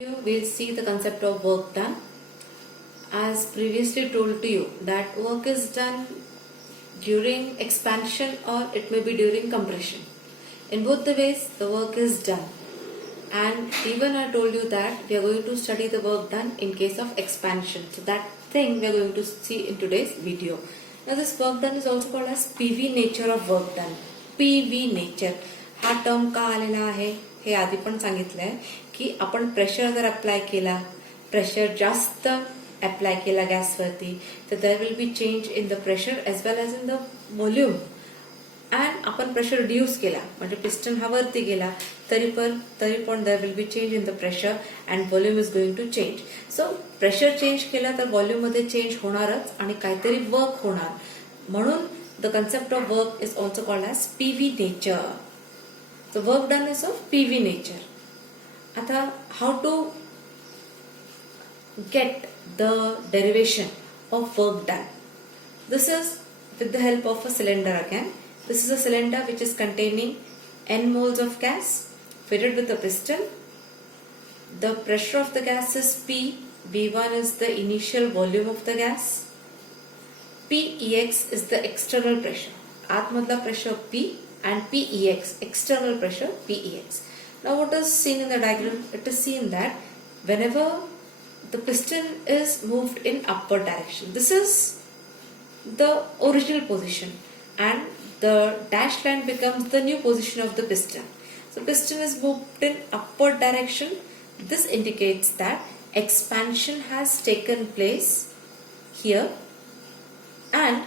Here we'll see the concept of work done. As previously told to you that work is done during expansion or it may be during compression. In both the ways the work is done, and even I told you that we are going to study the work done in case of expansion. So that thing we are going to see in today's video. Now this work done is also called as PV nature of work done. PV nature हा term का आलेला आहे हे आधी पण सांगितलंय की आपण pressure जर अप्लाय केला, प्रेशर जास्त अप्लाय केला गॅसवरती, तर there will be change in the pressure as well as in the volume. And आपण प्रेशर रिड्यूस केला म्हणजे पिस्टन हा वरती गेला तरी पण there will be change in the pressure and volume is going to change. So pressure change केला तर व्हॉल्यूम मध्ये चेंज होणारच आणि काहीतरी वर्क होणार. म्हणून the concept of work is also called as PV nature. The work done is of PV nature. आता how to get the derivation of work done? This is with the help of a cylinder again. This is a cylinder which is containing n moles of gas fitted with a piston. The pressure of the gas is P. V1 is the initial volume of the gas. Pex is the external pressure. आतमधला pressure P. And Pex, external pressure Pex. Now what is seen in the diagram? It is seen that whenever the piston is moved in upward direction, this is the original position and the dashed line becomes the new position of the piston. So piston is moved in upward direction. This indicates that expansion has taken place here, and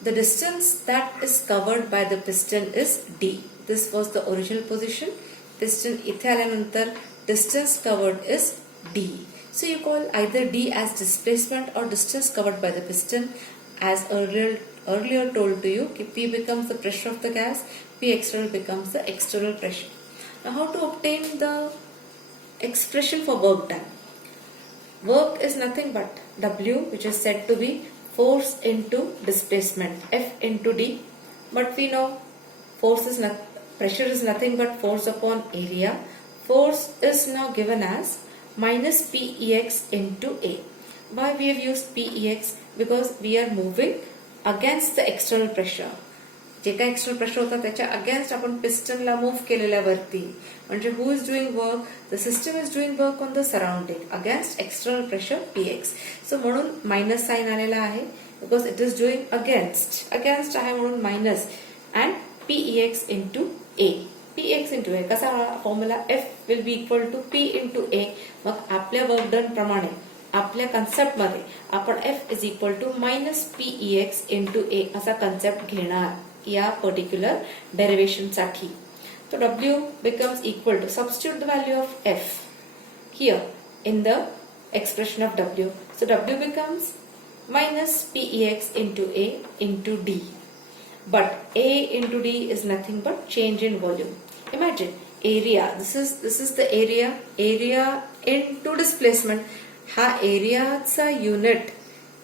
the distance that is covered by the piston is d. This was the original position. Piston इथे आल्यानंतर distance covered is d. So you call either d as displacement or distance covered by the piston. As earlier told to you, P becomes the pressure of the gas, P external becomes the external pressure. Now how to obtain the expression for work done? Work is nothing but W, which is said to be force into displacement, F into D. But we know pressure is nothing but force upon area. Force is now given as minus Pex into A. Why we have used Pex? Because we are moving against the external pressure. जे काही external pressure होता त्याच्या against आपण पिस्टनला move केलेल्या वरती, म्हणजे who is doing work? The system is doing work on the surrounding against external pressure Px. So म्हणून minus sign आलेला आहे because it is doing against आहे म्हणून minus and Pex into a. Px into a कसा formula? F will be equal to P into a. मग आपल्या work done प्रमाणे आपल्या कन्सेप्ट मध्ये आपण F is equal to minus Pex into a असा कन्सेप्ट घेणार या पर्टिक्युलर डेरिवेशन साठी. So W becomes equal to, substitute the value of F here in the expression of W. So W becomes minus Pex into A into D. But A into D is nothing but change in volume. Imagine area. This is the area. Area into displacement. हा एरियाचा unit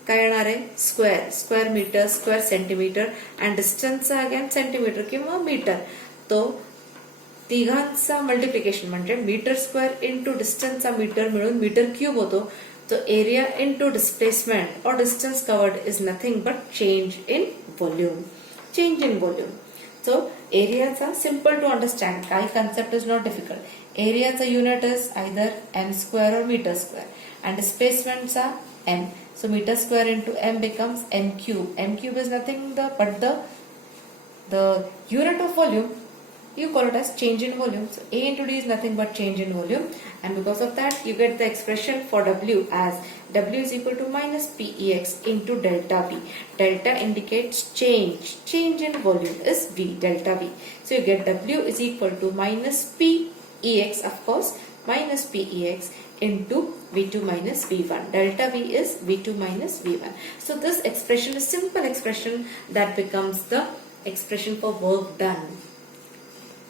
काय येणार आहे? Square metre, square centimetre and डिस्टन्सचा again centimetre किंवा metre. तो तिघांचा multiplication म्हणजे metre square into डिस्टन्सचा मीटर मिळून मीटर क्यूब होतो. तो एरिया इंटू डिस्प्लेसमेंट और distance covered is nothing but change in volume. So एरियाचा सिम्पल टू अंडरस्टँड, काही कन्सेप्ट इज नॉट डिफिकल्ट. एरियाचा unit is either m square और मीटर स्क्वेअर अँड डिस्प्लेसमेंटचा m. So meter square into m becomes m cube. M cube is nothing but the unit of volume. You call it as change in volume. So A into D is nothing but change in volume, and because of that you get the expression for W as W is equal to minus Pex into delta V. Delta indicates change in volume is V, delta V. So you get W is equal to minus Pex, of course, minus Pex into V2 minus V1. Delta V is V2 minus V1. So this expression is simple expression that becomes the expression for work done.